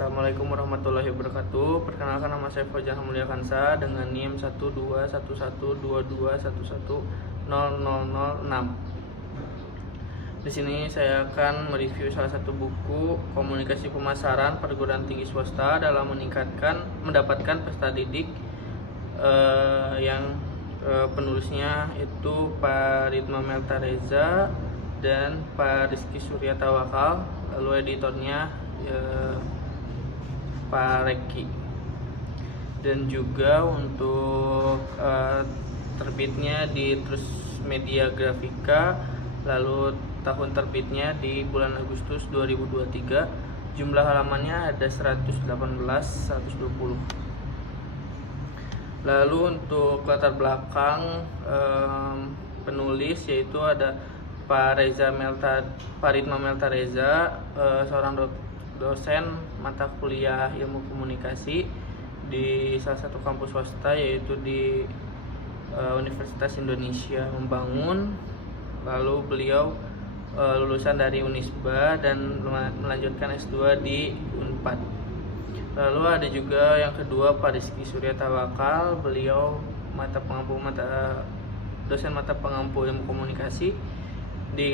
Assalamualaikum warahmatullahi wabarakatuh. Perkenalkan, nama saya Fajar Mulia Kansa dengan NIM 1211122110006. Di sini saya akan mereview salah satu buku komunikasi pemasaran perguruan tinggi swasta dalam mendapatkan peserta didik yang penulisnya itu Pak Ridma Melta Reza dan Pak Rizky Surya Tawakal, lalu editornya Pak Reki. Dan juga untuk terbitnya di Terus Media Grafika, lalu tahun terbitnya di bulan Agustus 2023. Jumlah halamannya ada 118, 120. Lalu untuk latar belakang penulis, yaitu ada Pak Ridma Melta Reza, seorang dosen mata kuliah ilmu komunikasi di salah satu kampus swasta, yaitu di Universitas Indonesia Membangun. Lalu beliau lulusan dari Unisba dan melanjutkan S2 di Unpad. Lalu ada juga yang kedua Pak Rizky Surya Tawakal, beliau dosen mata pengampu ilmu komunikasi di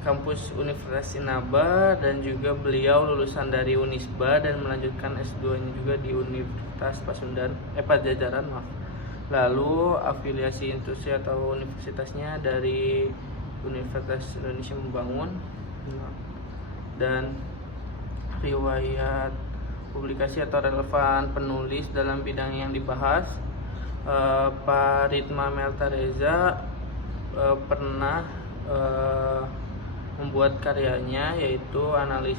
kampus Universitas Inaba, dan juga beliau lulusan dari Unisba dan melanjutkan S2-nya juga di Universitas Pajajaran. Lalu afiliasi institusi atau universitasnya dari Universitas Indonesia Membangun. Dan riwayat publikasi atau relevan penulis dalam bidang yang dibahas, Pak Ridma Melta Reza pernah membuat karyanya, yaitu analis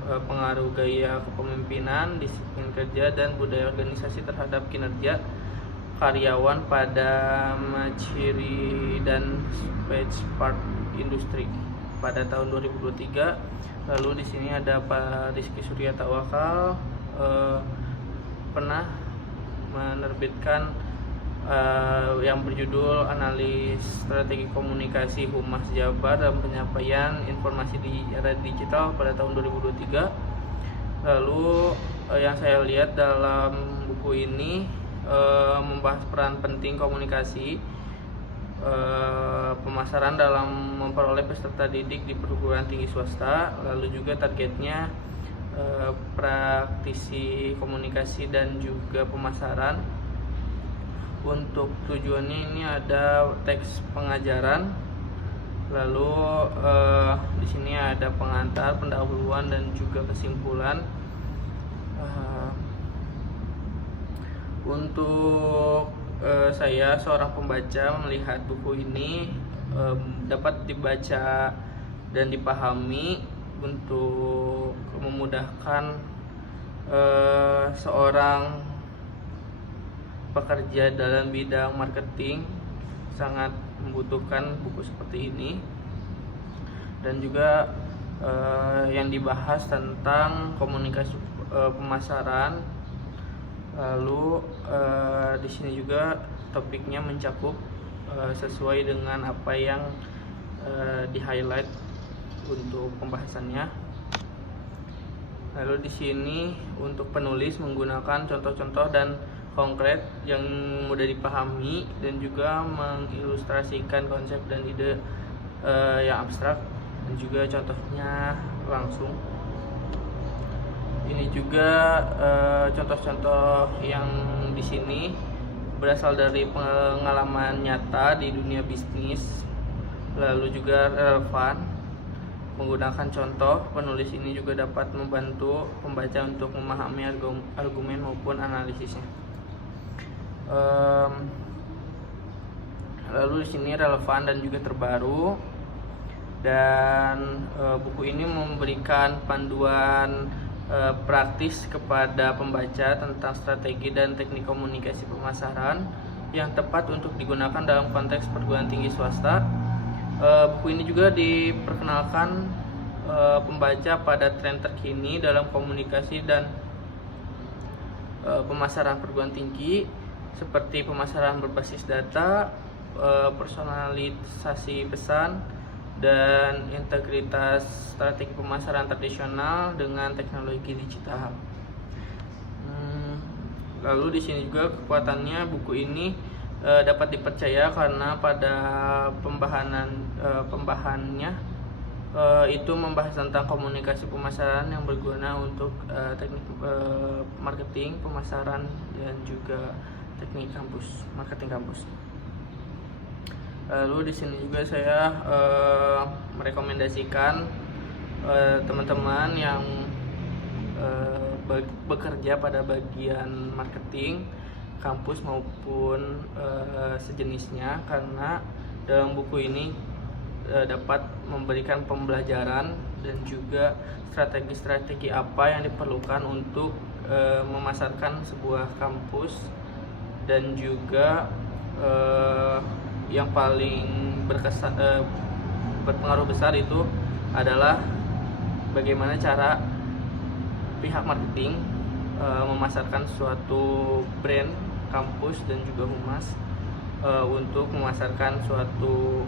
pengaruh gaya kepemimpinan, disiplin kerja, dan budaya organisasi terhadap kinerja karyawan pada Machinery dan Spare Part Industry pada tahun 2023. Lalu di sini ada Pak Rizky Surya Tawakal, pernah menerbitkan yang berjudul Analis Strategi Komunikasi Humas Jabar dan Penyampaian Informasi di Era Digital pada tahun 2023. Lalu yang saya lihat dalam buku ini membahas peran penting komunikasi pemasaran dalam memperoleh peserta didik di perguruan tinggi swasta. Lalu juga targetnya praktisi komunikasi dan juga pemasaran. Untuk tujuannya ini ada teks pengajaran, lalu di sini ada pengantar, pendahuluan, dan juga kesimpulan. Untuk saya seorang pembaca melihat buku ini dapat dibaca dan dipahami untuk memudahkan seorang pekerja dalam bidang marketing. Sangat membutuhkan buku seperti ini. Dan juga yang dibahas tentang komunikasi pemasaran. Lalu di sini juga topiknya mencakup sesuai dengan apa yang di-highlight untuk pembahasannya. Lalu di sini untuk penulis menggunakan contoh-contoh dan konkret yang mudah dipahami, dan juga mengilustrasikan konsep dan ide yang abstrak, dan juga contohnya langsung. Ini juga contoh-contoh yang di sini berasal dari pengalaman nyata di dunia bisnis, lalu juga relevan. Menggunakan contoh, penulis ini juga dapat membantu pembaca untuk memahami argumen maupun analisisnya. Lalu di sini relevan dan juga terbaru. Dan buku ini memberikan panduan praktis kepada pembaca tentang strategi dan teknik komunikasi pemasaran yang tepat untuk digunakan dalam konteks perguruan tinggi swasta. Buku ini juga diperkenalkan pembaca pada tren terkini dalam komunikasi dan pemasaran perguruan tinggi, seperti pemasaran berbasis data, personalisasi pesan, dan integritas strategi pemasaran tradisional dengan teknologi digital. Lalu di sini juga kekuatannya buku ini dapat dipercaya karena pada pembahannya itu membahas tentang komunikasi pemasaran yang berguna untuk teknik marketing, pemasaran, dan juga teknik marketing kampus. Lalu di sini juga saya merekomendasikan teman-teman yang bekerja pada bagian marketing kampus maupun sejenisnya, karena dalam buku ini dapat memberikan pembelajaran dan juga strategi-strategi apa yang diperlukan untuk memasarkan sebuah kampus, dan juga yang paling berpengaruh besar itu adalah bagaimana cara pihak marketing memasarkan suatu brand kampus dan juga humas untuk memasarkan suatu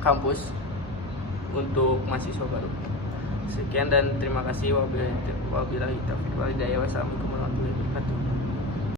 kampus untuk mahasiswa baru. Sekian dan terima kasih. Wabillahi taufiq wal hidayah. Wassalamualaikum warahmatullahi wabarakatuh.